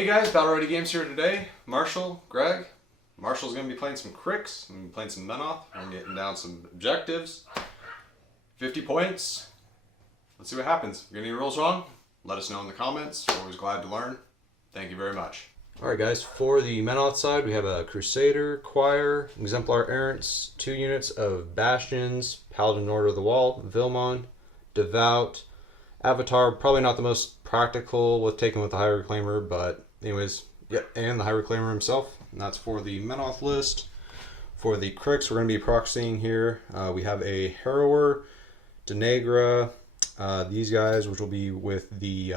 Hey guys, Battle Ready Games here today. Marshall, Greg. Marshall's going to be playing some Cryx. I'm going to be playing some Menoth. I'm getting down some objectives. 50 points. Let's see what happens. If you're getting any rules wrong, let us know in the comments. We're always glad to learn. Thank you very much. Alright guys, for the Menoth side, we have a Crusader, Choir, Exemplar Errants, 2 units of Bastions, Paladin Order of the Wall, Vilmon, Devout, Avatar, probably not the most practical with taking with the High Reclaimer, but anyways, yeah, and the High Reclaimer himself. And that's for the Menoth list. For the Cryx, we're going to be proxying here. We have a Harrower, Denegra, these guys, which will be with the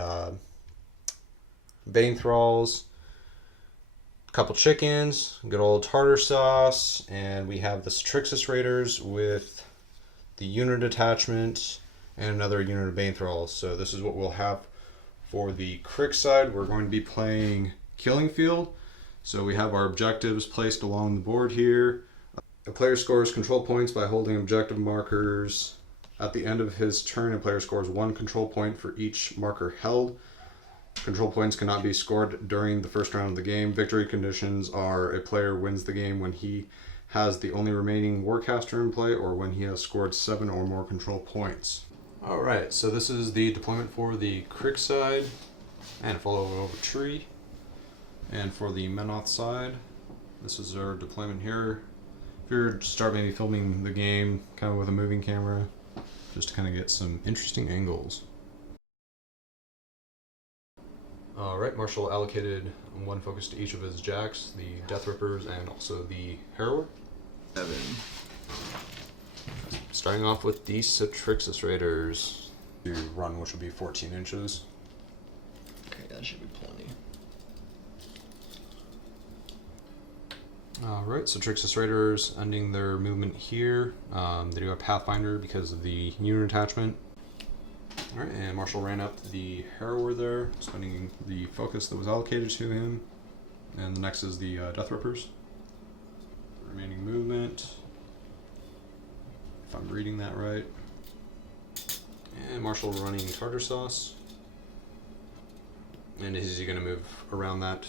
Bane Thralls, a couple chickens, good old tartar sauce, and we have the Satyxis Raiders with the unit attachment and another unit of Bane Thralls. So this is what we'll have for the Cryx side. We're going to be playing Killing Field. So we have our objectives placed along the board here. A player scores control points by holding objective markers. At the end of his turn, a player scores 1 control point for each marker held. Control points cannot be scored during the first round of the game. Victory conditions are a player wins the game when he has the only remaining Warcaster in play or when he has scored 7 or more control points. Alright, so this is the deployment for the Cryx side, and follow over tree. And for the Menoth side, this is our deployment here. If you're start maybe filming the game kind of with a moving camera, just to kind of get some interesting angles. Alright, Marshall allocated 1 focus to each of his jacks, the Death Rippers and also the Harrower. 7. Starting off with the Satyxis Raiders. To run, which will be 14 inches. Okay, that should be plenty. Alright, Satyxis Raiders ending their movement here. They do have Pathfinder because of the unit attachment. Alright, and Marshall ran up the Harrower there, spending the focus that was allocated to him. And the next is the Death Rippers. Remaining movement, if I'm reading that right. And Marshall running tartar sauce. And is he going to move around that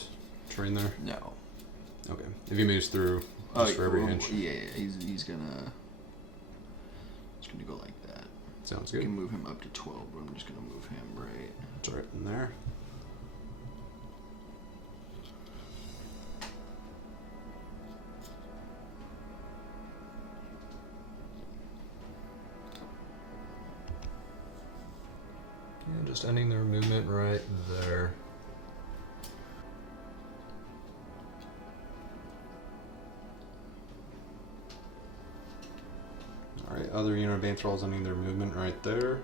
terrain there? No. Okay. If he moves through, just for every inch. Yeah, he's gonna go like that. Sounds You good. can move him up to 12, but I'm just gonna move him right. It's right in there. And just ending their movement right there. Alright, other unit of Bane Thralls ending their movement right there.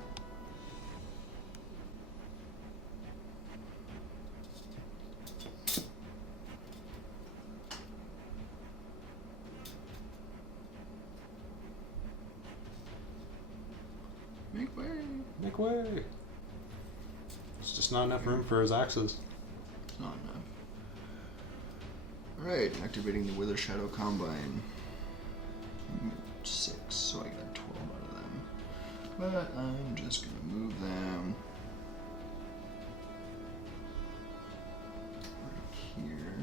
Make way! Make way! It's just not enough room for his axes. It's not enough. Alright, activating the Withershadow Combine. 6, so I got 12 out of them. But I'm just gonna move them right here.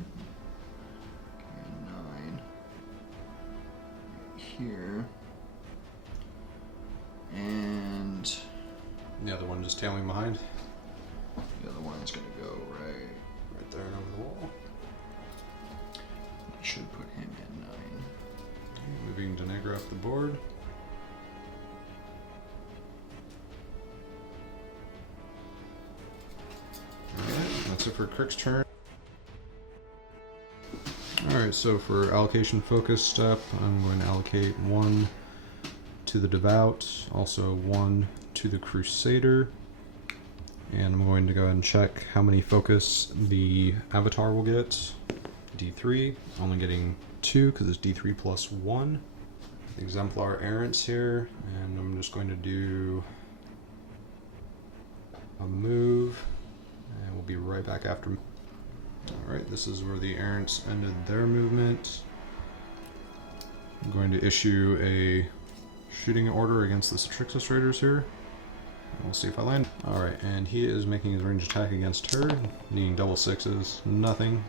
Okay, 9. Right here. And The other one just tailing behind. the other one's gonna go right Right there and over the wall. I should put him at 9. Moving Denegra off the board. Alright, that's it for Cryx's turn. Alright, so for allocation focus step, I'm going to allocate 1 to the Devout, also 1 to the Crusader. And I'm going to go ahead and check how many focus the Avatar will get. D3, only getting 2 because it's D3 plus 1. Exemplar Errants here, and I'm just going to do a move, and we'll be right back after. Alright, this is where the Errants ended their movement. I'm going to issue a shooting order against the Satyxis Raiders here. We'll see if I land. Alright, and he is making his range attack against her, needing double sixes. Nothing.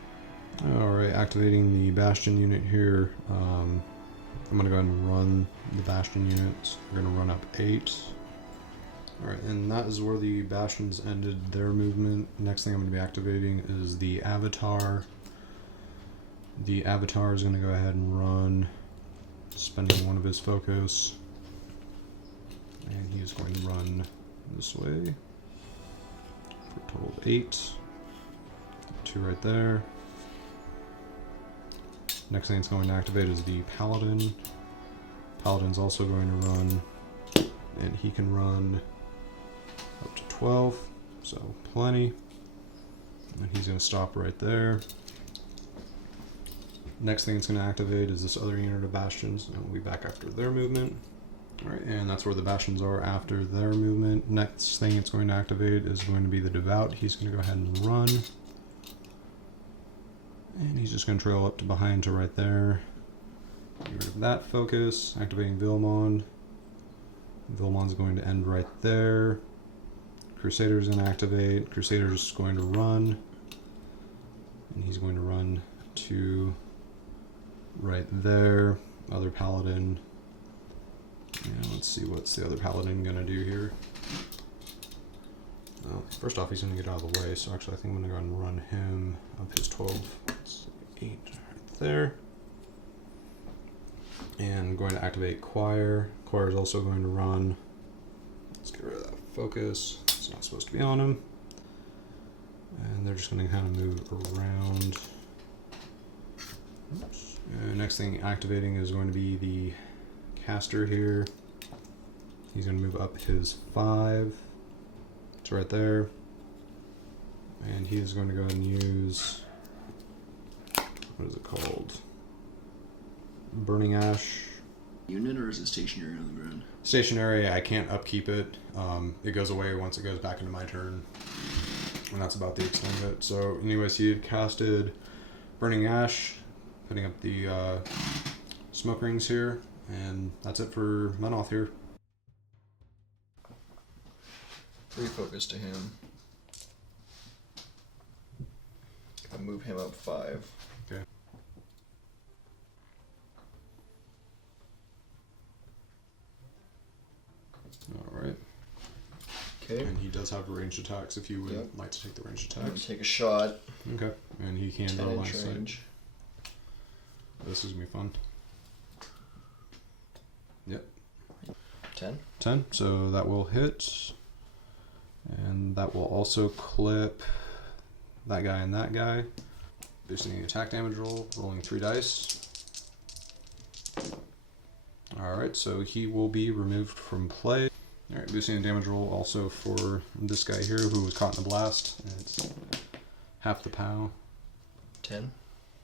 Alright, activating the Bastion unit here. I'm going to go ahead and run the Bastion units. We're going to run up 8. Alright, and that is where the Bastions ended their movement. Next thing I'm going to be activating is the Avatar. The Avatar is going to go ahead and run, spending one of his focus. And he is going to run this way for a total of 8. 2 right there. Next thing it's going to activate is the Paladin. Paladin's also going to run, and he can run up to 12, so plenty. And he's going to stop right there. Next thing it's going to activate is this other unit of Bastions, and we'll be back after their movement. Alright, and that's where the Bastions are after their movement. Next thing it's going to activate is going to be the Devout. He's going to go ahead and run. And he's just going to trail up to behind to right there. Get rid of that focus. Activating Vilmon. Vilmon's going to end right there. Crusader's going to activate. Crusader's going to run. And he's going to run to right there. Other Paladin. Yeah, let's see what's the other Paladin going to do here. Well, first off, he's going to get out of the way, so actually I think I'm going to go ahead and run him up his 12. Let's see, 8 right there. And I'm going to activate Choir. Choir is also going to run. Let's get rid of that focus. It's not supposed to be on him. And they're just going to kind of move around. Oops. And next thing activating is going to be the Caster here. He's going to move up his 5. It's right there. And he is going to go ahead and use, what is it called? Burning Ash. Unit, or is it stationary on the ground? Stationary, I can't upkeep it. It goes away once it goes back into my turn. And that's about the extent of it. So anyways, he had casted Burning Ash, putting up the smoke rings here. And that's it for Menoth here. Refocus to him. I'll move him up 5. Okay. Alright. Okay. And he does have ranged attacks if you would like to take the ranged I'm gonna attacks. take a shot. Okay. And he can 10 go line inch sight. range. This is gonna be fun. Yep. 10. 10. So that will hit. And that will also clip that guy and that guy. Boosting the attack damage roll, rolling 3 dice. Alright, so he will be removed from play. Alright, boosting the damage roll also for this guy here who was caught in the blast. And it's half the POW. 10.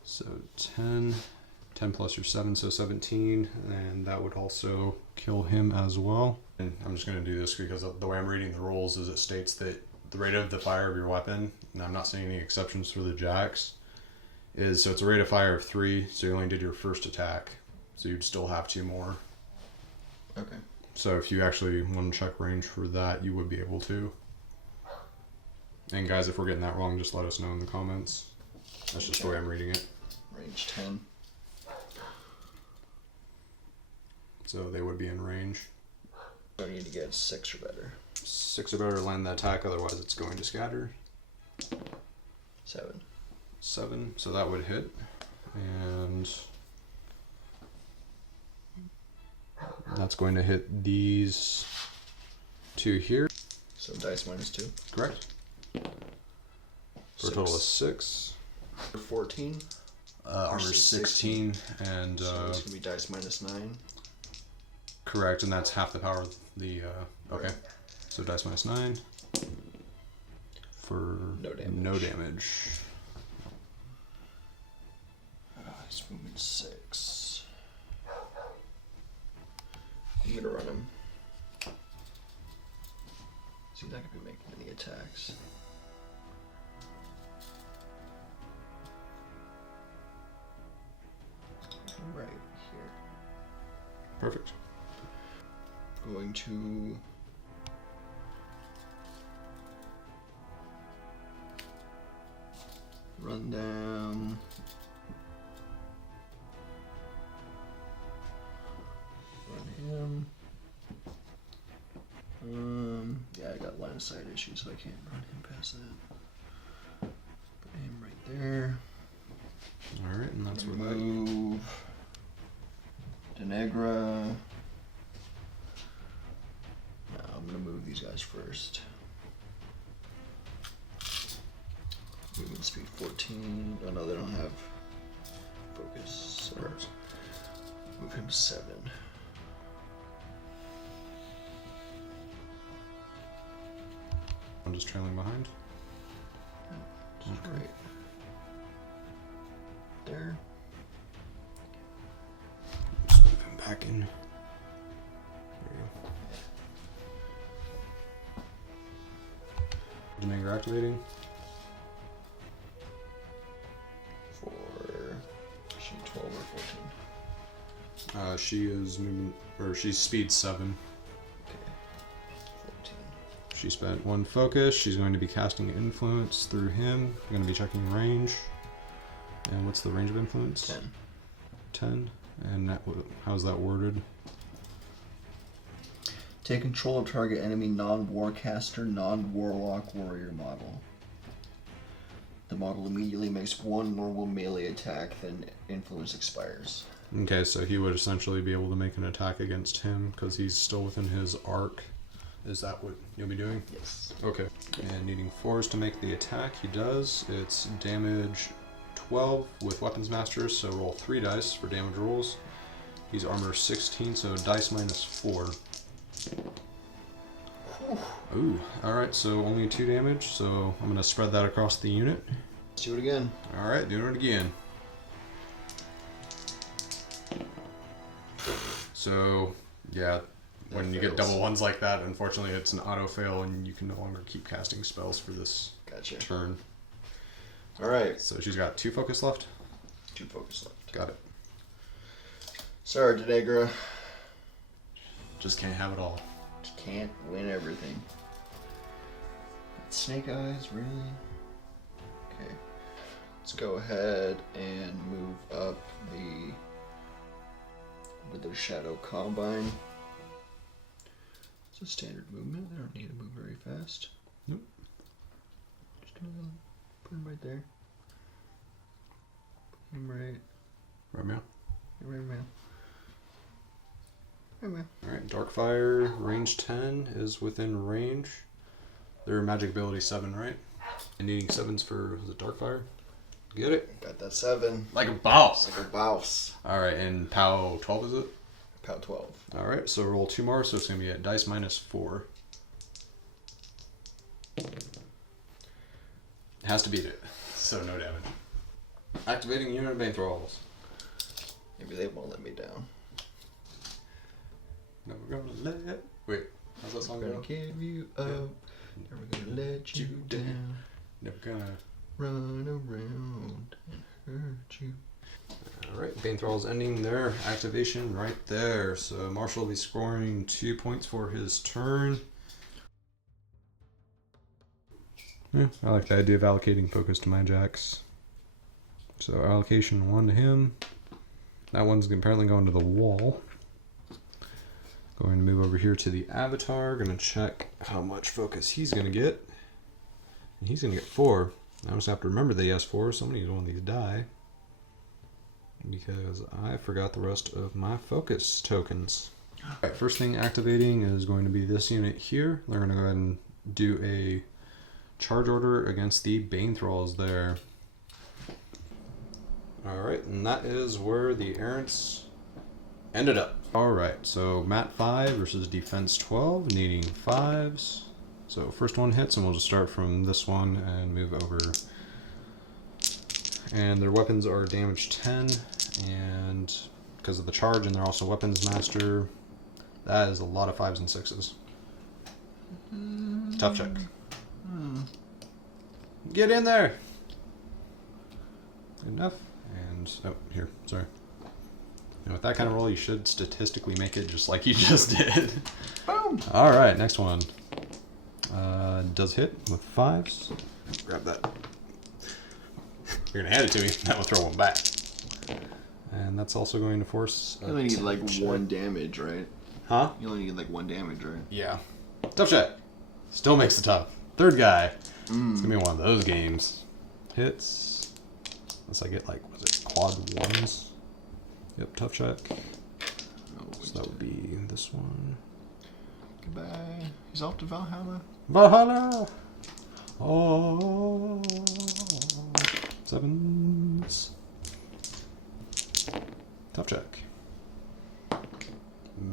So 10. 10 plus your 7, so 17. And that would also kill him as well. And I'm just going to do this because the way I'm reading the rules is it states that the rate of the fire of your weapon, and I'm not seeing any exceptions for the jacks, is, so it's a rate of fire of 3, so you only did your first attack. So you'd still have 2 more. Okay. So if you actually want to check range for that, you would be able to. And guys, if we're getting that wrong, just let us know in the comments. That's just the way I'm reading it. Range 10. So they would be in range. I need to get 6 or better. 6 or better to land the attack, otherwise it's going to scatter. 7. 7, so that would hit. And that's going to hit these 2 here. So dice minus 2. Correct. For a total of 6. 14. Armor 16, and So it's gonna be dice minus 9. correct, and that's half the power of the okay. So dice minus 9 for No damage. No damage. It's movement 6. I'm gonna run him. See, that could be making any attacks. Right here. Perfect. Going to run down. Run him. Yeah, I got line of sight issues, so I can't run him past that. Put him right there. Alright, and that's where that. Move. Denegra. No, I'm gonna move these guys first. Movement speed 14. Oh no, they don't have focus. So move him 7. I'm just trailing behind. Great. There. Just move him back in. There you go. Demenger activating. For she 12 or 14. She is movement, or she's speed 7. Okay. 14. She spent 1 focus. She's going to be casting influence through him. I'm going to be checking range. And what's the range of influence? 10. 10. And that, how's that worded? Take control of target enemy non-warcaster, non-warlock warrior model. The model immediately makes 1 normal melee attack, then influence expires. Okay, so he would essentially be able to make an attack against him because he's still within his arc. Is that what you'll be doing? Yes. Okay. And needing 4s to make the attack, he does. It's damage 12 with Weapons Master, so roll 3 dice for damage rolls. He's armor 16, so dice minus 4. Ooh, alright, so only 2 damage, so I'm going to spread that across the unit. Let's do it again. Alright, doing it again. So, yeah, when you get double ones like that, unfortunately it's an auto fail and you can no longer keep casting spells for this turn. Alright. So she's got 2 focus left? 2 focus left. Got it. Sorry, Denegra. Just can't have it all. Just can't win everything. Snake Eyes, really? Okay. Let's go ahead and move up the Withershadow Combine. It's a standard movement. I don't need to move very fast. Nope. Just gonna put him right there. Put him right. Right now. Right now. Right now. Alright, Darkfire, range 10 is within range. Their magic ability 7, right? And needing 7s for, is it Darkfire? Get it? Got that 7. Like a boss! Like a boss. Alright, and POW 12 is it? POW 12. Alright, so roll 2 more, so it's going to be at dice minus 4. It has to beat it, so no damage. Activating Unit of Bane Thralls. Maybe they won't let me down. Never gonna let... Wait, how's that song Never go? gonna give you up. Never gonna let you down. Never gonna... Run around and hurt you. Alright, Bane Thralls ending their activation right there. So Marshall will be scoring 2 points for his turn. Yeah, I like the idea of allocating focus to my jacks. So allocation 1 to him. That one's apparently going to the wall. Going to move over here to the avatar. Going to check how much focus he's going to get. And he's going to get 4. I just have to remember that he has 4. Somebody's one of these die. Because I forgot the rest of my focus tokens. Alright, first thing activating is going to be this unit here. They're going to go ahead and do a charge order against the Bane Thralls there. Alright, and that is where the Errants ended up. Alright, so Mat 5 versus Defense 12, needing 5s. So first one hits, and we'll just start from this one and move over. And their weapons are damage 10, and because of the charge, and they're also Weapons Master, that is a lot of 5s and 6s. Tough check. Get in there! Good enough. And, oh, here, sorry. And with that kind of roll, you should statistically make it just like you just did. Boom! Alright, next one. Does hit with 5s. Grab that. You're gonna hand it to me, and I'm gonna throw one back. And that's also going to force. You only need like 1 damage, right? Huh? You only need like 1 damage, right? Yeah. Tough check. Still makes it tough. Third guy. It's gonna be one of those games. Hits. Unless I get like, was it quad ones? Yep, tough check. So that would be this one. Goodbye. He's off to Valhalla. Valhalla! Oh, 7s. Tough check.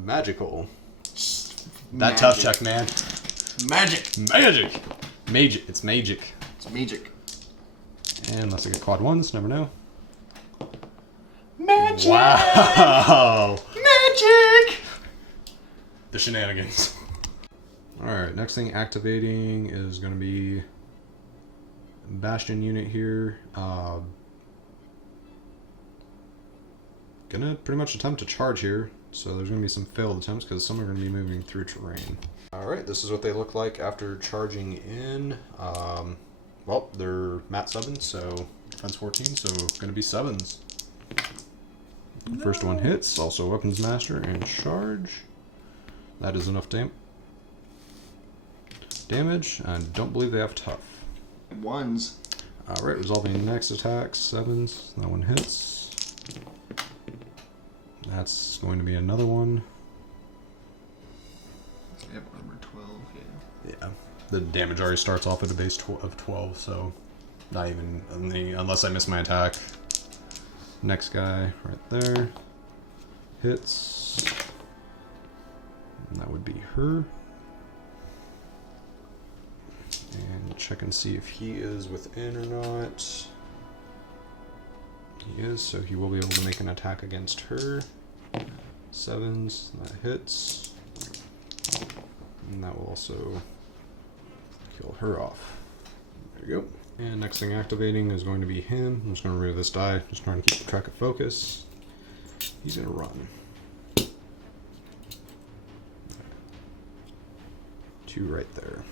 Magical. That tough check, man. Magic. Magic. Magic. It's magic. It's magic. And unless I get quad ones, never know. Magic. Wow. Magic. The shenanigans. Alright, next thing activating is going to be Bastion unit here. Gonna pretty much attempt to charge here, so there's going to be some failed attempts because some are going to be moving through terrain. Alright, this is what they look like after charging in. Well, they're mat 7, so defense 14, so going to be 7s. No. First one hits, also weapons master and charge. That is enough damage. I don't believe they have tough. 1s. Alright, resolving next attack, 7s. That one hits. That's going to be another one. Yep, number 12, yeah. Yeah. The damage already starts off at a base of 12, so not even, unless I miss my attack. Next guy, right there. Hits. And that would be her. And check and see if he is within or not. He is, so he will be able to make an attack against her. 7s, that hits. And that will also kill her off. There you go. And next thing activating is going to be him. I'm just going to remove this die, just trying to keep track of focus. He's going to run. 2 right there.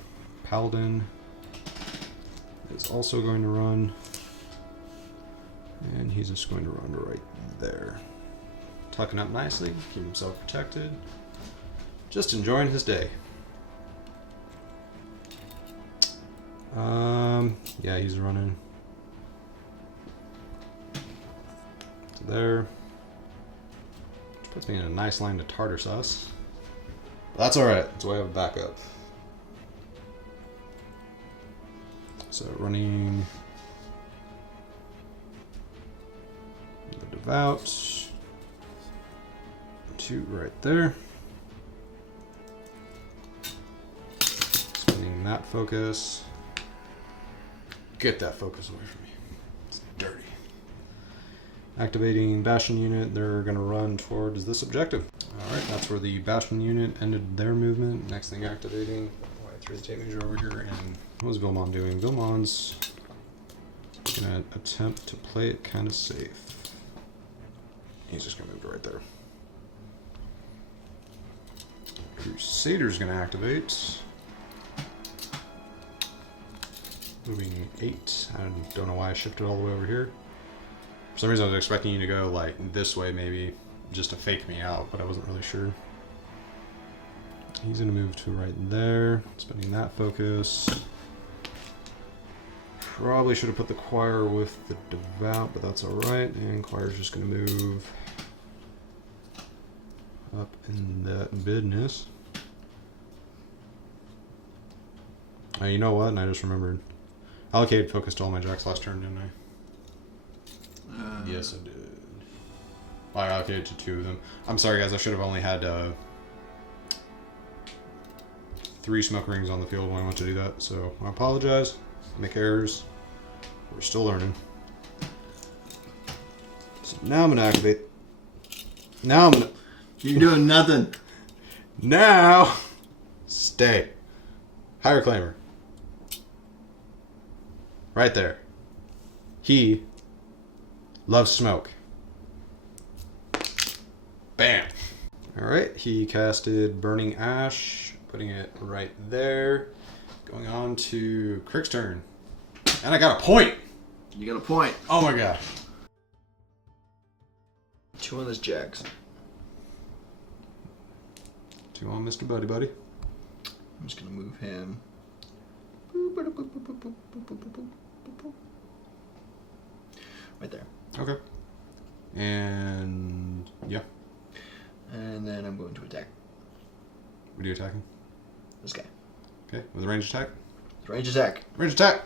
Paladin is also going to run. And he's just going to run right there. Tucking up nicely, keep himself protected. Just enjoying his day. Yeah, he's running. To there. Which puts me in a nice line to Tartarus. But that's alright, that's why I have a backup. So running the Devout. 2 right there. Spinning that focus. Get that focus away from me. It's dirty. Activating Bastion unit. They're going to run towards this objective. Alright, that's where the Bastion unit ended their movement. Next thing activating. I threw the tape measure over here. And what was Vilmon doing? Vilmon's going to attempt to play it kind of safe. He's just going to move right there. Crusader's going to activate. Moving 8. I don't know why I shifted all the way over here. For some reason I was expecting you to go like this way maybe, just to fake me out, but I wasn't really sure. He's going to move to right there, spending that focus. Probably should have put the choir with the Devout, but that's alright. And choir's just going to move up in that business. You know what? And I just remembered. I allocated focus to all my jacks last turn, didn't I? Yes, I did. I allocated to 2 of them. I'm sorry, guys. I should have only had 3 smoke rings on the field when I went to do that. So I apologize. Make errors. We're still learning. So now I'm going to activate. Now I'm going to... You're doing nothing. Now, stay. Higher Claimer. Right there. He loves smoke. Bam. Alright, he casted Burning Ash, putting it right there. Going on to Cryx's turn. And I got a point! You got a point. Oh my gosh. 2 on this Jax. 2 on Mr. Buddy Buddy. I'm just gonna move him. Right there. Okay. And yeah. And then I'm going to attack What are you attacking? this guy. Okay, with a range attack. Range attack. Range attack!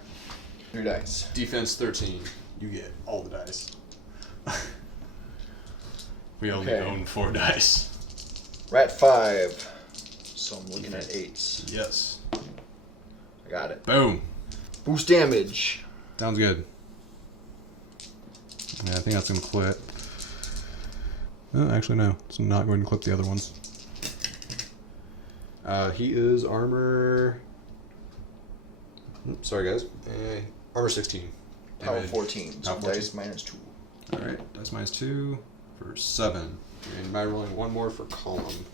3 dice. Defense 13. You get all the dice. We only Okay. own 4 dice. Rat 5. So I'm looking at 8s. Yes. I got it. Boom. Boost damage. Sounds good. Yeah, I think that's going to clip. Oh, actually, no. It's not going to clip the other ones. He is armor... Oops, sorry, guys. Armor 16. Power Damage. 14. So Power 14. dice minus 2. Alright, dice minus 2 for 7. And by rolling 1 more for column.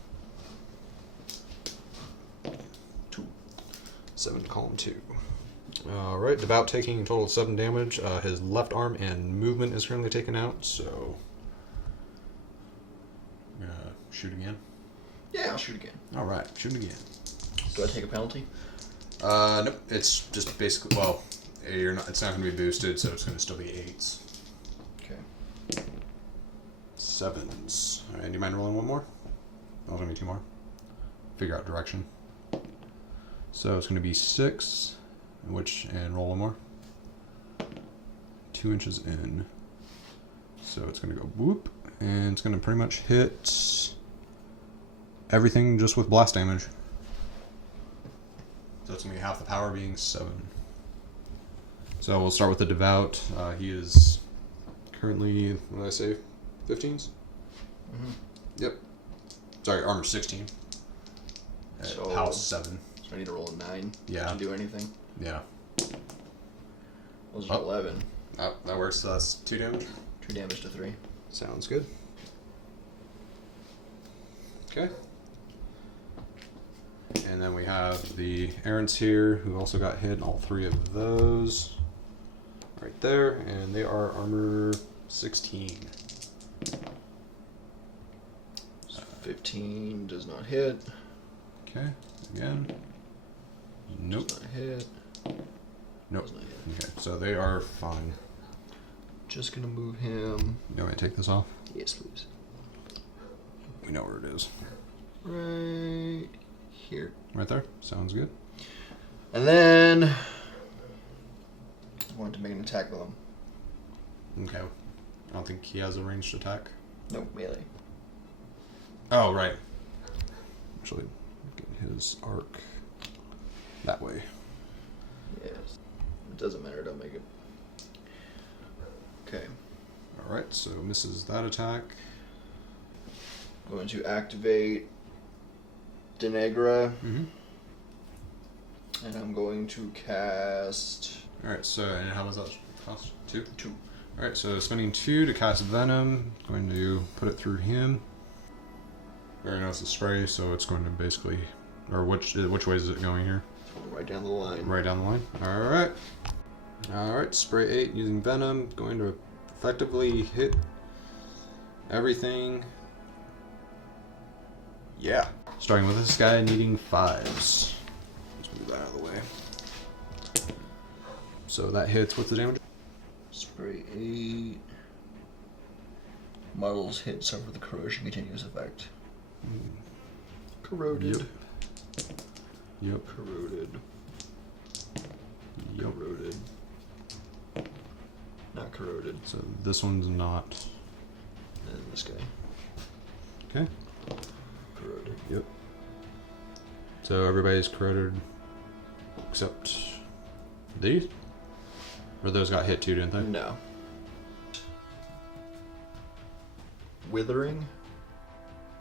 2. 7 to column 2. Alright, Devout taking a total of 7 damage. His left arm and movement is currently taken out, so... shoot again? Yeah, I'll shoot again. Alright, shoot again. Do I take a penalty? Nope, it's just basically, well, it's not going to be boosted, so it's going to still be 8s. Okay. 7s. Alright, do you mind rolling 1 more? Oh, it's going to be 2 more. Figure out direction. So it's going to be 6, and roll 1 more. 2 inches in. So it's going to go whoop, and it's going to pretty much hit everything just with blast damage. So it's going to be half the power, being 7. So we'll start with the Devout. He is currently, what did I say, 15s? Mm-hmm. Yep. Sorry, armor 16. So- House 7. So I need to roll a 9 Yeah. to do anything. Yeah. Those Oh. are 11. Oh, that works. So that's 2 damage. 2 damage to 3. Sounds good. Okay. And then we have the Errants here, who also got hit in all 3 of those. Right there, and they are armor 16. 15 does not hit. Okay, again. Nope. Does not hit. Nope. Does not hit. Okay, so they are fine. Just gonna move him. You want me to take this off? Yes, please. We know where it is. Right here. Right there? Sounds good. And then I want to make an attack with him. Okay. I don't think he has a ranged attack. Nope, melee. Oh, right. Actually, get his arc that way. Yes. It doesn't matter, don't make it. Okay. Alright, so misses that attack. Going to activate Denegra. Mm-hmm. And I'm going to cast Alright, so, and how much that cost? 2? 2. Alright, so spending 2 to cast Venom. Going to put it through him. Very nice, the spray, so it's going to basically... Or which way is it going here? Right down the line. Right down the line. Alright. Alright, spray 8 using Venom. Going to effectively hit everything. Yeah. Starting with this guy needing 5s. Let's move that out of the way. So that hits. What's the damage? Spray 8. Models hit suffer the corrosion continuous effect. Corroded. Yep. Corroded. Yep. Corroded. Not corroded. So this one's not. And this guy. Okay. Corroded. Yep. So everybody's corroded except these? Or those got hit too, didn't they? No. Withering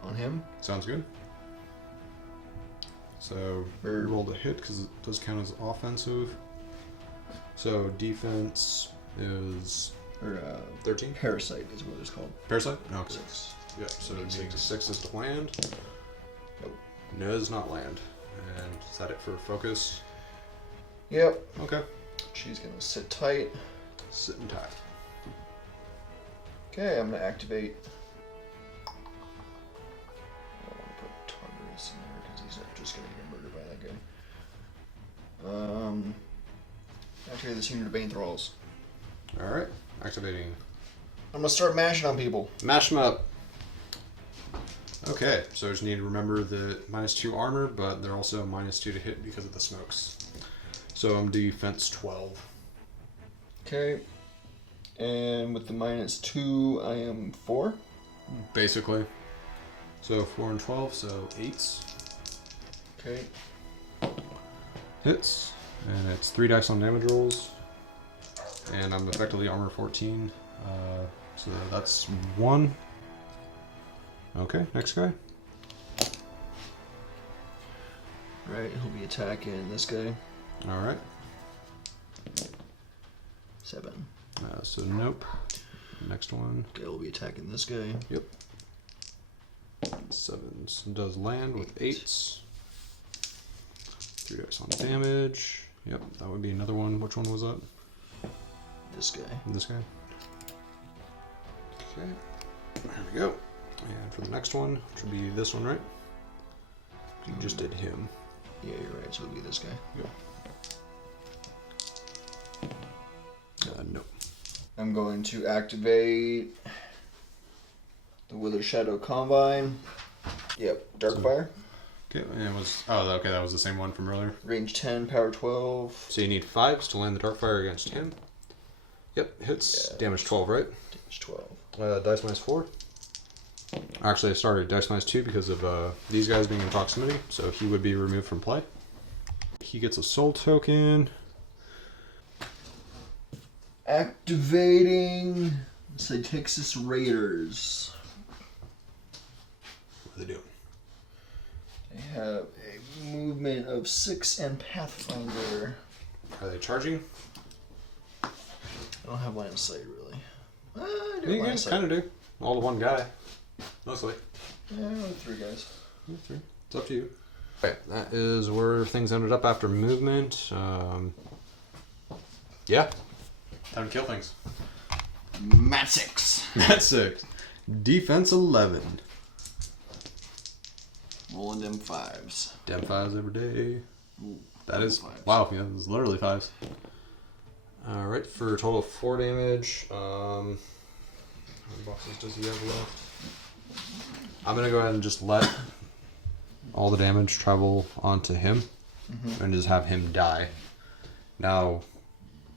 on him. Sounds good. So we rolled a hit because it does count as offensive. So defense is Or 13. Parasite is what it's called. Parasite? No, okay. 6. Yeah, so needing 6 is to land. Nope. Does not land. And is that it for focus? Yep. Okay. She's gonna sit tight. Sit and tie. Okay, I'm gonna activate. I want to put Tartarus in there because he's not just gonna get murdered by that guy. Activate this unit of Bane Thralls. Alright, activating. I'm gonna start mashing on people. Mash them up. Okay, so I just need to remember the -2 armor, but they're also -2 to hit because of the smokes. So I'm defense 12. Okay. And with the -2, I am 4. Basically. So 4 and 12, so 8s. Okay. Hits. And it's 3 dice on damage rolls. And I'm effectively armor 14. So that's 1. Okay, next guy. Right, he'll be attacking this guy. Alright. 7. So nope. Next one. Okay, we'll be attacking this guy. Yep. 7s does land with 8s. 3 dice on damage. Yep, that would be another one. Which one was that? This guy. This guy. Okay. There we go. And for the next one, which would be this one, right? You just did him. Yeah, you're right. So it'll be this guy. Yep. Nope. I'm going to activate the Withershadow Combine. Yep, Darkfire. Okay, and it was. Oh, okay, that was the same one from earlier. Range 10, power 12. So you need 5s to land the Darkfire against him. Yep, hits. Yeah. Damage 12, right? Damage 12. Dice -4. Actually, I started dice -2 because of these guys being in proximity, so he would be removed from play. He gets a soul token. Activating Satyxis Raiders. What are they doing? They have a movement of 6 and Pathfinder. Are they charging? I don't have line of sight, really. I do You line of sight. kind of do. All to one guy. Mostly. Yeah, only 3 guys. 3. It's up to you. Okay, that is where things ended up after movement. Yeah. Time to kill things. Mat 6. Mat 6. Defense 11. Rolling them 5s. Dem 5s every day. Ooh, that is 5s. Wow, yeah, it's literally 5s. Alright, for a total of 4 damage. How many boxes does he have left? I'm gonna go ahead and just let all the damage travel onto him and just have him die. Now,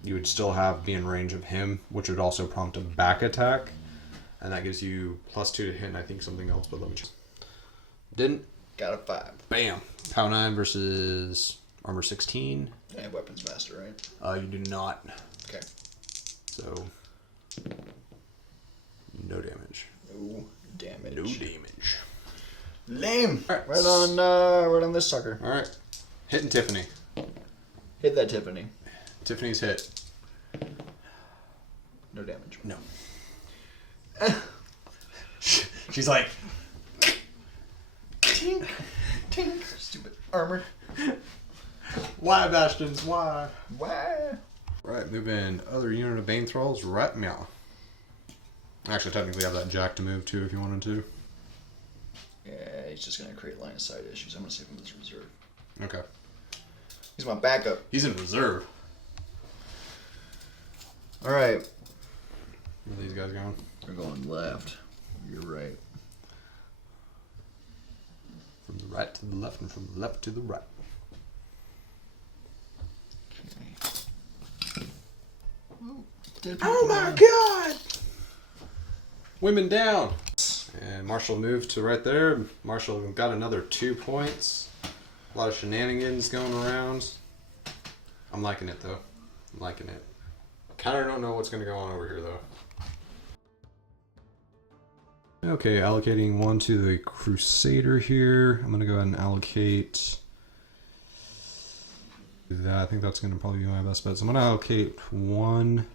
you would still be in range of him, which would also prompt a back attack, and that gives you +2 to hit, and I think something else, but let me check. Didn't. Got a 5. Bam. Power 9 versus armor 16. I have weapons master, right? You do not. Okay. So, no damage. No damage. No damage. Lame. All right. Right on this sucker. All right. Hitting Tiffany. Hit that Tiffany. Tiffany's hit. No damage. No. She's like, Tink. Tink. Stupid armor. why, Bastions? Why? Why? Right, move in other unit of Bane Thralls, right meow. Actually, technically, have that Jack to move too if you wanted to. Yeah, he's just gonna create line of sight issues. I'm gonna save him as reserve. Okay. He's my backup. He's in reserve. All right. Where are these guys going? We're going left. You're right. From the right to the left and from the left to the right. Okay. Oh my god! Women down! And Marshall moved to right there. Marshall got another 2 points. A lot of shenanigans going around. I'm liking it though. I'm liking it. Kinda don't know what's gonna go on over here though. Okay, allocating 1 to the Crusader here. I'm gonna go ahead and allocate that. I think that's gonna probably be my best bet. So I'm gonna allocate 1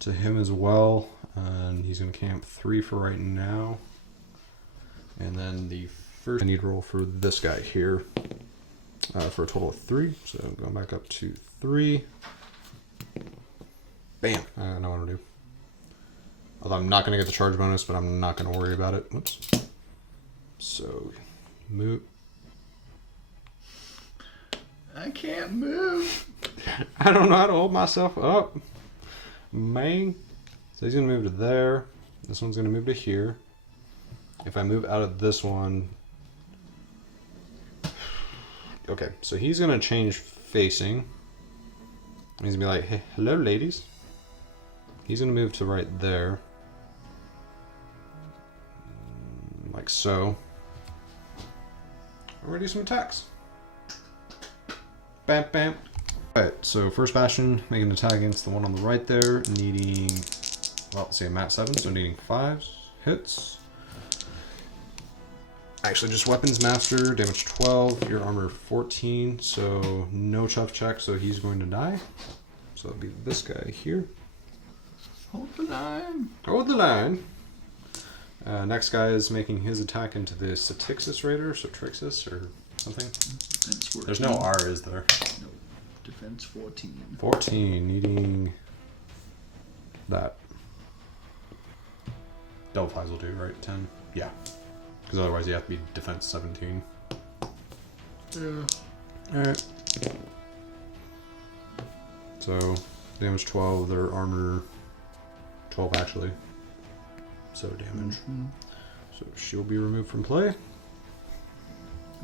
to him as well. And he's gonna camp 3 for right now. And then the first I need roll for this guy here. For a total of 3. So going back up to 3. Bam! I know what to do. Although I'm not going to get the charge bonus, but I'm not going to worry about it. Whoops. So, move. I can't move. I don't know how to hold myself up. Man. So he's going to move to there. This one's going to move to here. If I move out of this one... Okay, so he's going to change facing. He's going to be like, hey, hello, ladies. He's going to move to right there. Like so. We're going to do some attacks. Bam, bam. Alright, so first Bastion, making an attack against the one on the right there, needing, well, let's say I'm at 7, so needing 5s. Hits. Actually, just Weapons Master, damage 12, your armor 14, so no chuff check, so he's going to die. So it'll be this guy here. Hold the line. Hold the line. Next guy is making his attack into the Satyxis Raider, so Trixis or something. Defense 14. There's no R, is there? No. Defense 14. 14, needing that. Double flies will do, right? 10? Yeah. Because otherwise you have to be defense 17. Yeah. Alright. So, damage 12, their armor 12 actually. So damage. Mm-hmm. So she'll be removed from play.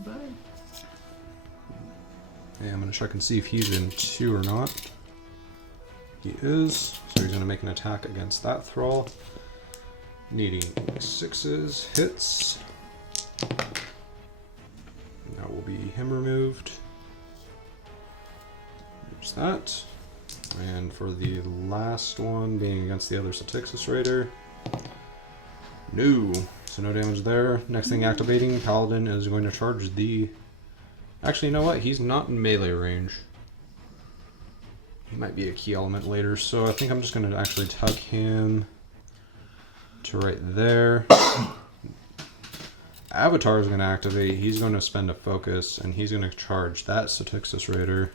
Bye. And I'm going to check and see if he's in 2 or not. He is. So he's going to make an attack against that Thrall. Needing 6s. Hits. That will be him removed. There's that. And for the last one, being against the other Satyxis Raider. No. So no damage there. Next thing activating, Paladin is going to charge the... Actually, you know what? He's not in melee range. He might be a key element later, so I think I'm just going to actually tuck him to right there. Avatar is going to activate. He's going to spend a focus, and he's going to charge that Satyxis Raider.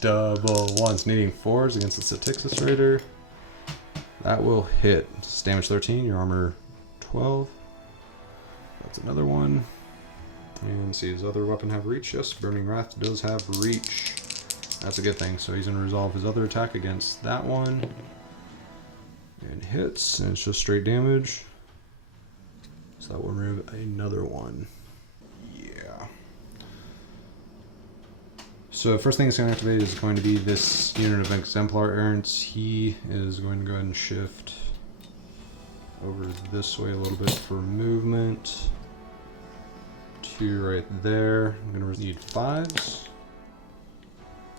Double ones, needing 4s against the Satyxis Raider. That will hit. It's damage 13, your armor 12. That's another one. And see, his other weapon have reach? Yes, Burning Wrath does have reach. That's a good thing. So he's going to resolve his other attack against that one. And hits, and it's just straight damage. So that will remove another one. Yeah. So first thing it's going to activate is going to be this unit of Exemplar Errants. He is going to go ahead and shift over this way a little bit for movement. To right there. I'm going to need 5s.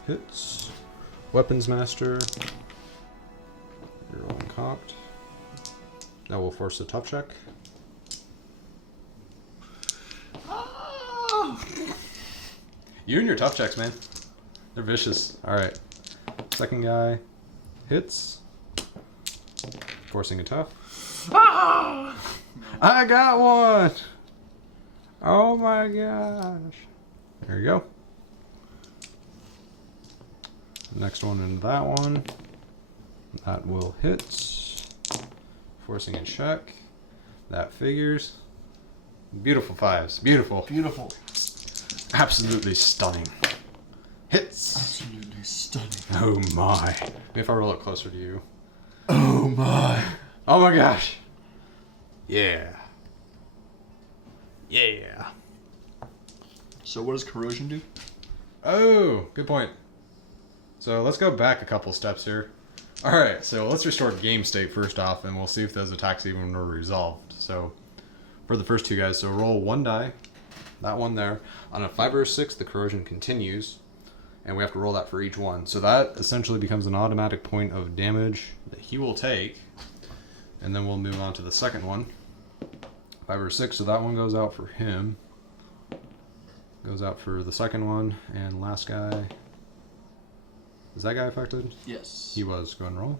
Hits. Weapons Master. You're all cocked. That will force a tough check. Oh! You and your tough checks, man. They're vicious. Alright. Second guy. Hits. Forcing a tough. Ah! I got one! Oh my gosh. There you go. Next one and that one. That will hit. Forcing a check. That figures. Beautiful 5s. Beautiful. Beautiful. Absolutely stunning. Hits. Absolutely stunning. Oh my. Maybe if I roll it closer to you. Oh my. Oh my gosh. Yeah. Yeah. So what does corrosion do? Oh, good point. So let's go back a couple steps here. Alright, so let's restore game state first off, and we'll see if those attacks even were resolved. So, for the first two guys, so roll 1 die. That one there. On a 5 or a 6, the corrosion continues, and we have to roll that for each one. So that essentially becomes an automatic point of damage that he will take, and then we'll move on to the second one. 5 or 6, so that one goes out for him. Goes out for the second one, and last guy. Is that guy affected? Yes. He was. Go and roll.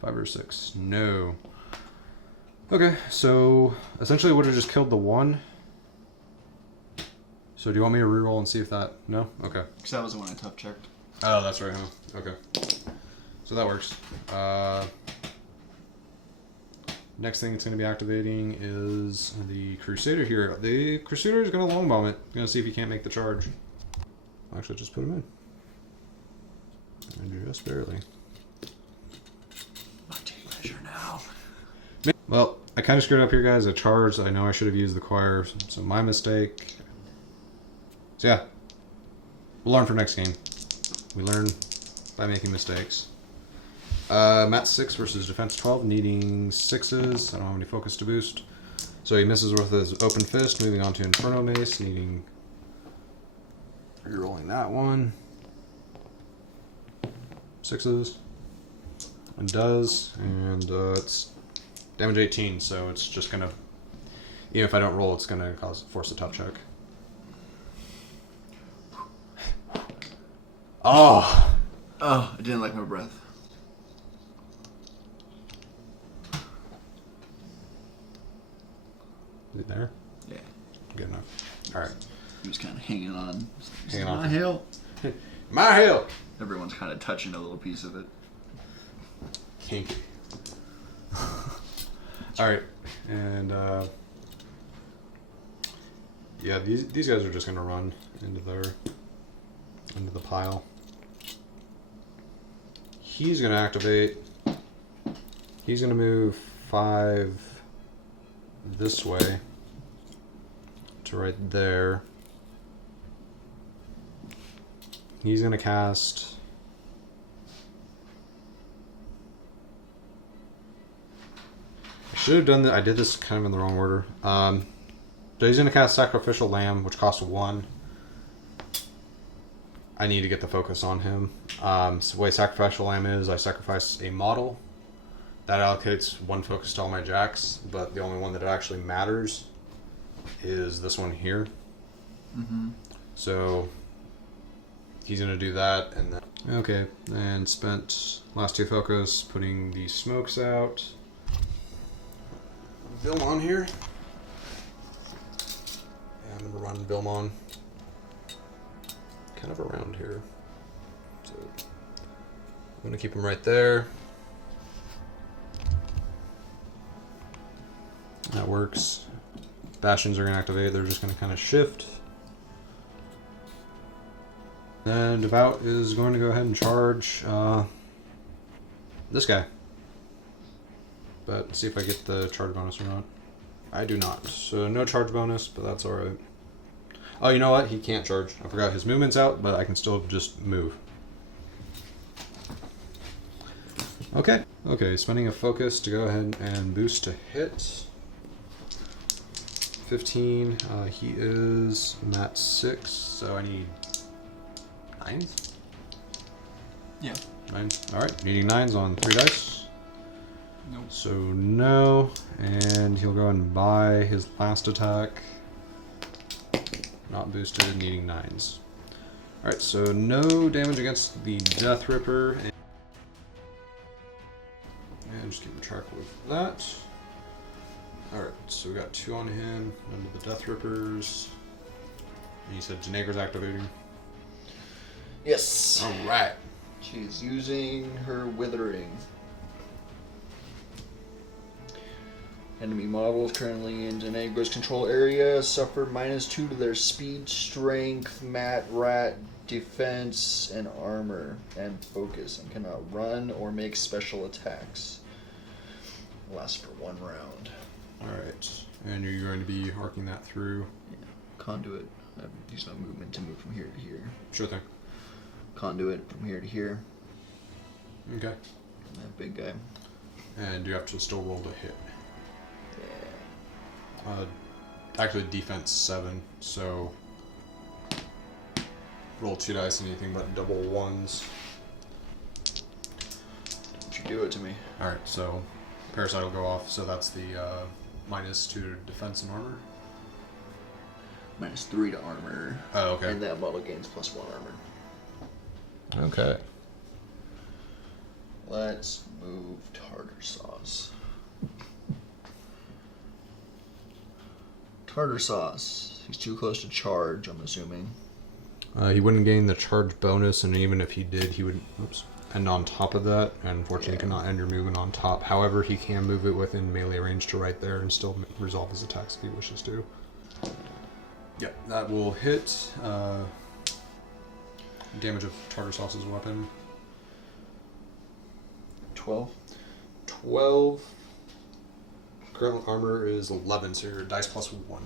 5 or 6. No. Okay, so essentially would have just killed the one. So do you want me to reroll and see if that... No? Okay. Because that was the one I tough checked. Oh, that's right, huh? Okay. So that works. Next thing it's going to be activating is the Crusader here. The Crusader is going to long bomb it. Going to see if he can't make the charge. Actually, just put him in. And just barely. My take measure now. Well, I kind of screwed up here, guys. I charged. I know I should have used the choir, so my mistake. So yeah, we'll learn for next game. We learn by making mistakes. Mat 6 versus Defense 12, needing 6s. I don't have any focus to boost. So he misses with his Open Fist, moving on to Inferno Mace, needing... Rerolling that one. 6s. And does. And it's damage 18, so it's just going to... Even if I don't roll, it's going to force a tough check. Oh! Oh, I didn't like my breath. Is it there? Yeah. Good enough. Alright. He was kind of hanging on. Hanging on. My hill. My hill! Everyone's kind of touching a little piece of it. Kinky. Alright. And, yeah, these guys are just going to run into the pile. He's going to activate. He's going to move 5 this way to right there. He's going to cast... I should have done that. I did this kind of in the wrong order. So he's going to cast Sacrificial Lamb, which costs 1. I need to get the focus on him. So the way Sacrificial Lamb is, I sacrifice a model. That allocates 1 focus to all my jacks, but the only one that actually matters is this one here. Mm-hmm. So he's going to do that, and then... Okay, and spent last 2 focus putting the smokes out. Vilmon here. Yeah, I'm going to run Vilmon kind of around here. So I'm going to keep him right there. That works. Bastions are going to activate. They're just going to kind of shift. Then Devout is going to go ahead and charge this guy. But see if I get the charge bonus or not. I do not. So no charge bonus, but that's alright. Oh, you know what? He can't charge. I forgot his movement's out, but I can still just move. Okay. Okay, spending a focus to go ahead and boost to hit. 15. He is Mat 6, so I need 9s? Yeah. 9. Alright, needing 9s on 3 dice. Nope. So no, and he'll go and buy his last attack. Not boosted, needing 9s. Alright, so no damage against the Death Ripper. And just keep track with that. Alright, so we got 2 on him, none of the Death Rippers. And you said Janagra's activating? Yes. Alright. She's using her Withering. Enemy models currently in Janagra's control area suffer -2 to their speed, strength, mat, rat, defense, and armor, and focus, and cannot run or make special attacks. Lasts for 1 round. Alright, and you're going to be arcing that through? Yeah. Conduit. Use my movement to move from here to here. Sure thing. Conduit from here to here. Okay. That big guy. And you have to still roll to hit. Yeah. Actually, defense 7, so roll 2 dice, anything but double 1s. Don't you do it to me. Alright, so Parasite will go off, so that's the -2 to defense and armor. -3 to armor. Oh, okay. And that model gains +1 armor. Okay. Let's move Tartar Sauce. Tartar Sauce. He's too close to charge, I'm assuming. He wouldn't gain the charge bonus, and even if he did, he would end on top of that. And unfortunately, cannot end your movement on top. However, he can move it within melee range to right there and still resolve his attacks if he wishes to. Yep, that will hit. Damage of Tartarus' weapon. 12. 12. Current armor is 11, so your dice plus 1.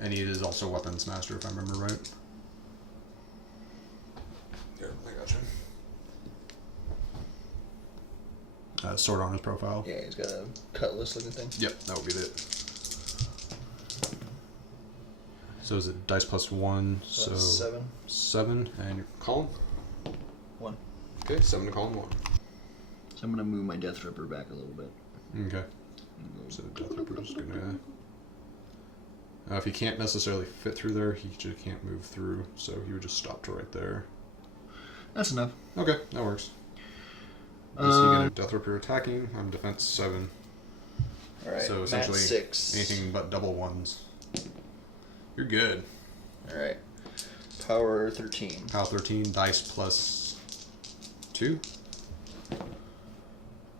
And he is also weapons master, if I remember right. Here, I gotcha. Sword on his profile. Yeah, he's got a cutlass looking thing. Yep, that would be it. So is it dice plus 1? So 7. 7, and your column? 1. Okay, 7 to column 1. So I'm gonna move my Death Ripper back a little bit. Okay. So Death Ripper is gonna. If he can't necessarily fit through there, he just can't move through, so he would just stop to right there. That's enough. Okay, that works. So you get a Death Ripper attacking. I'm defense 7. Alright, So essentially Matt 6. anything but double ones. You're good. Alright. Power 13. Power 13, dice plus 2.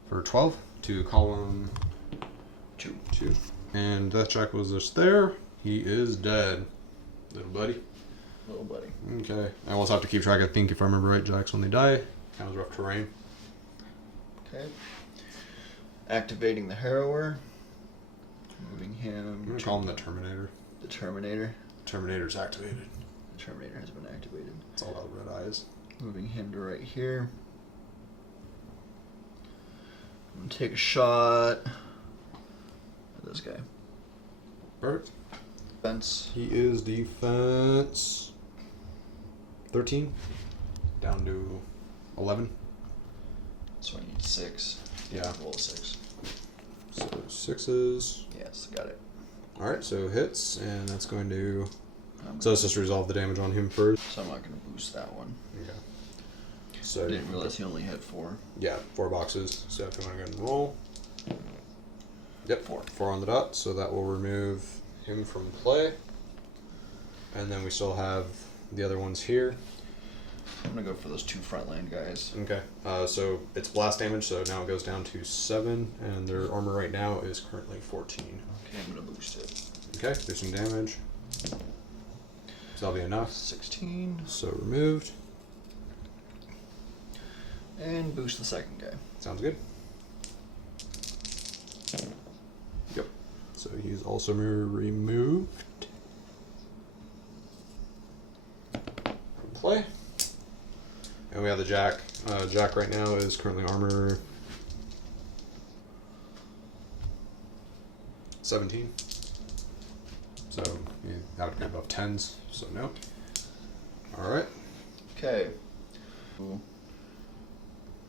For 12 to column 2. 2. And Death Jack was just there. He is dead. Little buddy. Little buddy. Okay. I also have to keep track, I think, if I remember right, Jacks when they die. Kind of rough terrain. Okay. Activating the Harrower. Moving him. I'm going to call him the Terminator. The Terminator. Terminator's activated. The Terminator has been activated. It's all about red eyes. Moving him to right here. I'm going to take a shot at this guy. Perfect. Defense. He is defense 13. Down to 11. So I need 6. Yeah. Roll a 6. So 6s. Yes, got it. Alright, so hits, and that's going to... So let's just resolve the damage on him first. So I'm not going to boost that one. Okay. So I didn't realize he only had 4. Yeah, 4 boxes. So if you want to go ahead and roll. Yep, 4. 4 on the dot, so that will remove him from play. And then we still have the other ones here. I'm going to go for those 2 frontline guys. Okay, so it's blast damage, so now it goes down to 7, and their armor right now is currently 14. Okay, I'm going to boost it. Okay, do some damage. So that'll be enough. 16. So removed. And boost the second guy. Sounds good. Yep. So he's also removed from play. And we have the Jack. Jack right now is currently armor 17. So that would be above 10s, so no. Alright. Okay.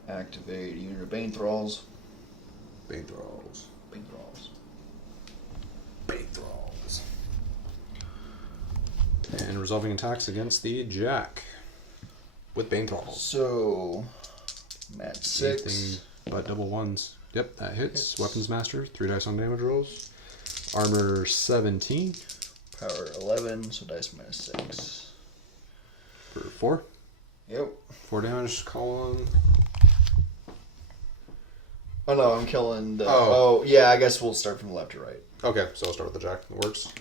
Activate Unit of Bane Thralls. Bane Thralls. Bane Thralls. Bane Thralls. And resolving attacks against the Jack. With Bane Thralls. So, Matt 6. Anything but double ones. Yep, that hits. Weapons Master, 3 dice on damage rolls. Armor 17. Power 11, so dice minus 6. For 4. Yep. 4 damage, column. Oh no, I'm killing the... Oh. Oh, yeah, I guess we'll start from left to right. Okay, so I'll start with the Jack. That works.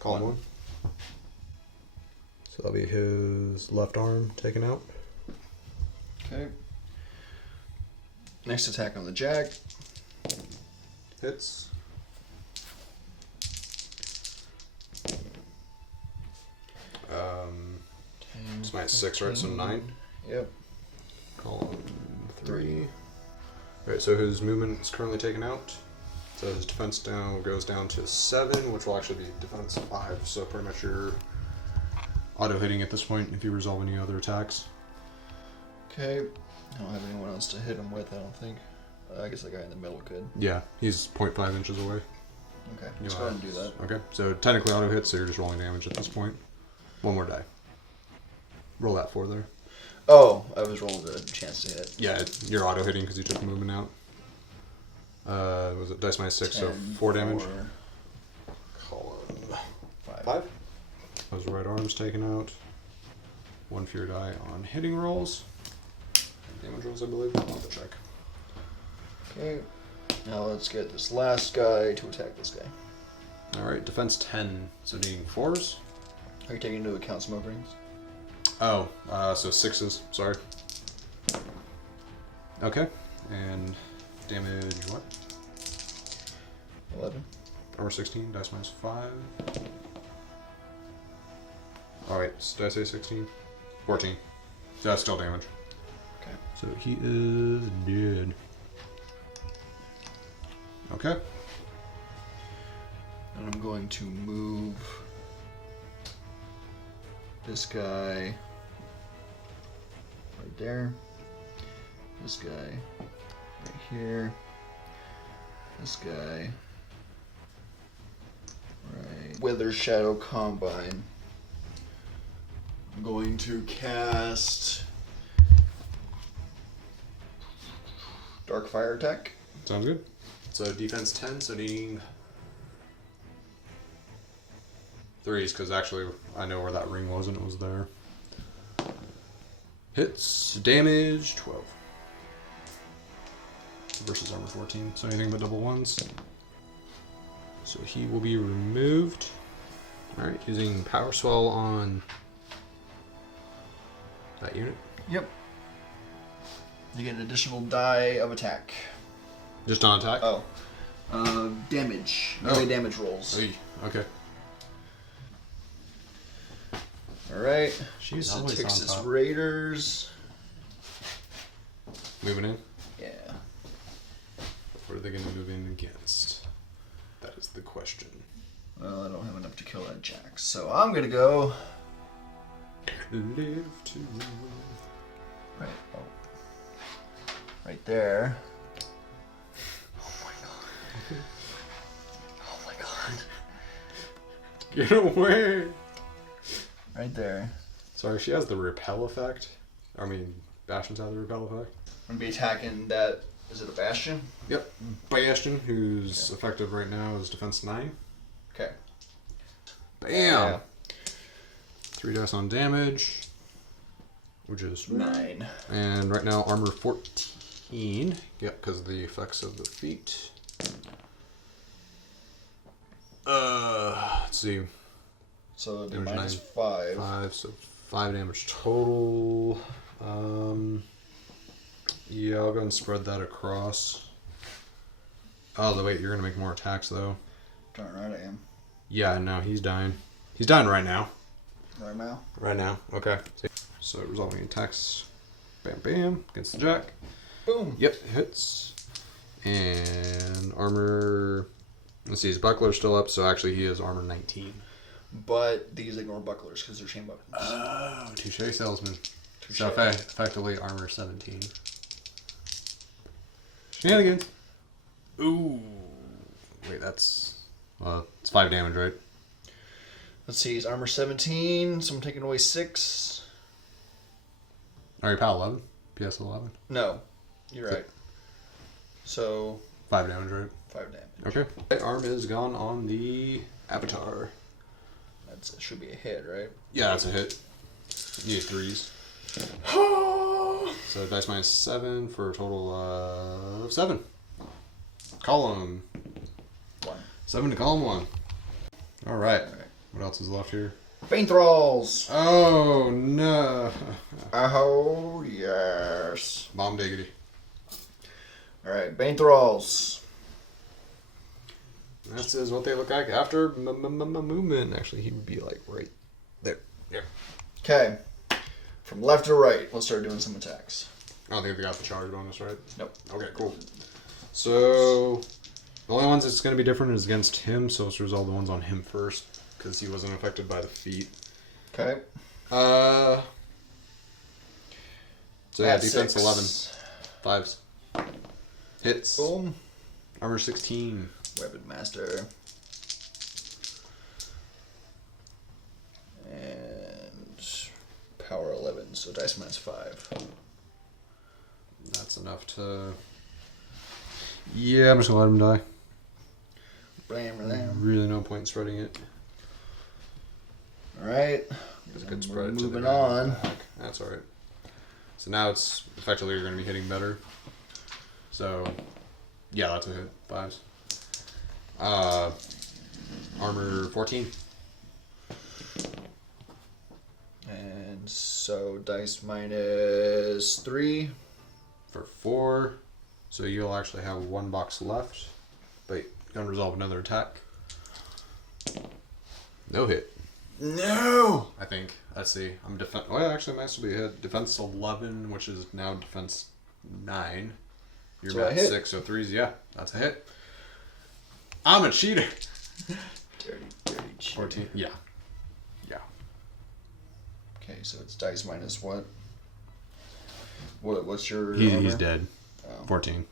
Column 1. So that'll be his left arm taken out. Okay. Next attack on the Jack. Hits. It's my 6, right? So 9. Yep. Column 3. Alright, so his movement is currently taken out. So his defense goes down to 7, which will actually be defense 5. So pretty much you're auto hitting at this point if you resolve any other attacks. Okay. I don't have anyone else to hit him with, I don't think. I guess the guy in the middle could. Yeah, he's 0.5 inches away. Okay, let's go ahead and do that. Okay, so technically auto hit, so you're just rolling damage at this point. One more die. Roll that 4 there. Oh, I was rolling the chance to hit. Yeah, you're auto hitting because you took the movement out. Was it dice minus 6, so 4 damage? Column 5. 5. Those right arms taken out. 1 fear die on hitting rolls. Damage rolls, I believe. I'll have to check. Okay. Now let's get this last guy to attack this guy. Alright, defense 10. So needing 4s. Are you taking into account smoke rings? Oh, so 6s. Sorry. Okay. And damage what? 11. Armor 16, dice minus 5. Alright, did I say 16? 14. So that's still damage. Okay. So he is dead. Okay. And I'm going to move this guy right there. This guy right here. This guy right. Withershadow Combine. I'm going to cast Dark Fire attack. Sounds good. So defense 10, so needing 3s, because actually I know where that ring was and it was there. Hits, damage 12. Versus armor 14, so anything but double 1s. So he will be removed. Alright, using Power Swell on that unit. Yep. You get an additional die of attack. Just on attack? Oh. Damage. Oh. Damage rolls. Hey, okay. Alright. She's always on Satyxis top. Raiders. Moving in? Yeah. What are they going to move in against? That is the question. Well, I don't have enough to kill that Jack, so I'm gonna go. Live to Right. Oh. Right there. Oh my god. Oh my god. get away! Right there. Sorry, she has the repel effect. I mean, Bastions have the repel effect. I'm gonna be attacking that. Is it a Bastion? Yep. Bastion, who's effective right now, is defense 9. Okay. Bam! Yeah. 3 dice on damage, which is 9. And right now, armor 14. Yep, because of the effects of the feet. Let's see. So the Damage minus 9. 5. 5, so 5 damage total. Yeah, I'll go and spread that across. Oh, wait, you're going to make more attacks, though. Darn right I am. Yeah, no, he's dying. He's dying right now. Right now? Right now, okay. So resolving attacks. Bam, bam, against the Jack. Boom. Yep, hits. And armor... Let's see, his buckler's still up, so actually he is armor 19. But these ignore bucklers because they're chain buckles. Oh, touche salesman. Touche. So effectively armor 17. Shenanigans. Ooh. Wait, that's... it's 5 damage, right? Let's see, he's armor 17, so I'm taking away 6. Are you PAL 11? PS 11? No, you're right. So, 5 damage, right? 5 damage. Okay. Right arm is gone on the Avatar. That should be a hit, right? Yeah, that's a hit. You need 3s. So dice minus 7 for a total of 7. Column. 1. 7 to column 1. Alright. What else is left here? Bane Thralls! Oh, no. Oh, yes. Bomb diggity. Alright, Bane Thralls. This is what they look like after movement. Actually, he would be like right there. Yeah. Okay. From left to right, let's start doing some attacks. I don't think they got the charge bonus, right? Nope. Okay, cool. So, the only ones that's going to be different is against him, so let's resolve the ones on him first, because he wasn't affected by the feat. Okay. So yeah, At defense 6. 11. 5s. Hits. Boom. Armor 16. Weapon Master. And power 11, so dice minus 5. That's enough to... Yeah, I'm just going to let him die. Blam, blam. Really no point in spreading it. All right. It's a good spread. To Moving the on. back. That's all right. So now it's effectively you're going to be hitting better. So, yeah, that's a hit. 5s. Armor 14. And so dice -3. For 4. So you'll actually have 1 box left. But you can resolve another attack. No hit. No! I think. Let's see. I'm defense. Well, actually, it might still be a hit. Defense 11, which is now defense 9. You're So at 6, so 3s. Yeah, that's a hit. I'm a cheater. Dirty cheater. 14. Yeah. Yeah. Okay, so it's dice minus what? What's your He's armor? dead. Oh. 14.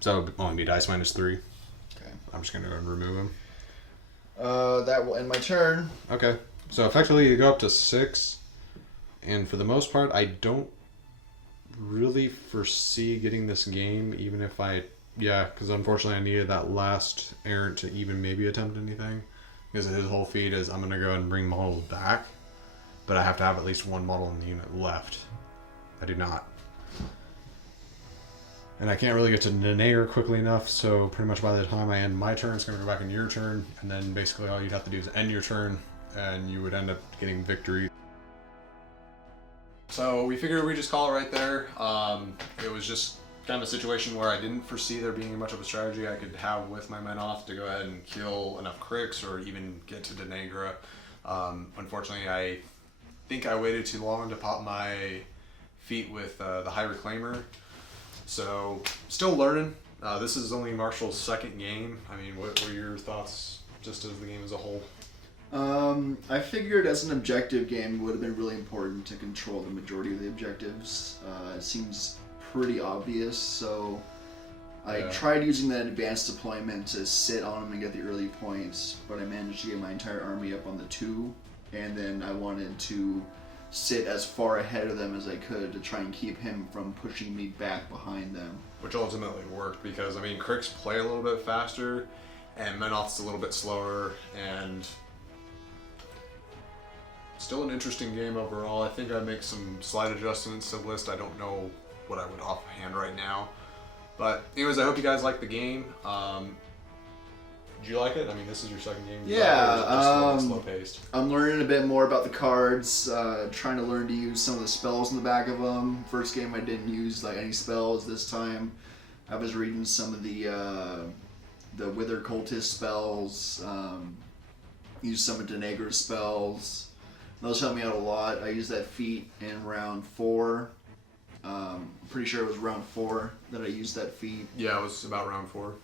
So it'll only be dice minus 3. Okay. I'm just going to go and remove him. That will end my turn. Okay. So effectively you go up to 6. And for the most part, I don't really foresee getting this game, even if I... Yeah, because unfortunately I needed that last errant to even maybe attempt anything. Because his whole feat is I'm going to go ahead and bring models back. But I have to have at least 1 model in the unit left. I do not. And I can't really get to Denayer quickly enough, so pretty much by the time I end my turn, it's going to go back in your turn, and then basically all you'd have to do is end your turn, and you would end up getting victory. So we figured we'd just call it right there. It was just kind of a situation where I didn't foresee there being much of a strategy I could have with my Menoth to go ahead and kill enough Cryx or even get to Denagra. Unfortunately, I think I waited too long to pop my feat with the High Reclaimer. So, still learning. This is only Marshall's second game. I mean, what were your thoughts just as the game as a whole? I figured as an objective game it would have been really important to control the majority of the objectives. It seems pretty obvious, so I tried using that advanced deployment to sit on him and get the early points, but I managed to get my entire army up on the 2, and then I wanted to sit as far ahead of them as I could to try and keep him from pushing me back behind them. Which ultimately worked because, I mean, Cryx play a little bit faster, and Menoth's a little bit slower, and still an interesting game overall. I think I'd make some slight adjustments to the list. I don't know what I would offhand right now. But anyways, I hope you guys like the game. Did you like it? I mean, this is your second game. Yeah, slow paced. I'm learning a bit more about the cards, trying to learn to use some of the spells in the back of them. First game I didn't use like any spells. This time I was reading some of the Wither Cultist spells, used some of Denagra's spells. Those helped me out a lot. I used that feat in round 4. I'm pretty sure it was round 4 that I used that feat. Yeah, it was about round 4.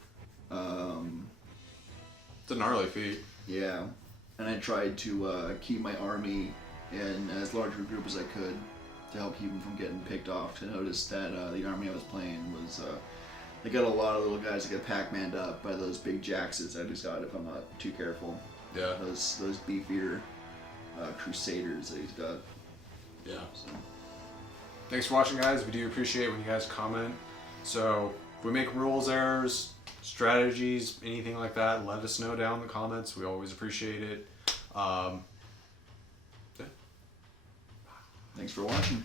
It's a gnarly feat. Yeah, and I tried to keep my army in as large a group as I could to help keep them from getting picked off. I noticed that the army I was playing was, they got a lot of little guys that get Pac-Maned up by those big Jaxes I just got if I'm not too careful. Yeah. Those beefier Crusaders that he's got. Yeah. So. Thanks for watching, guys. We do appreciate when you guys comment. So if we make rules errors, strategies, anything like that, let us know down in the comments. We always appreciate it. Thanks for watching.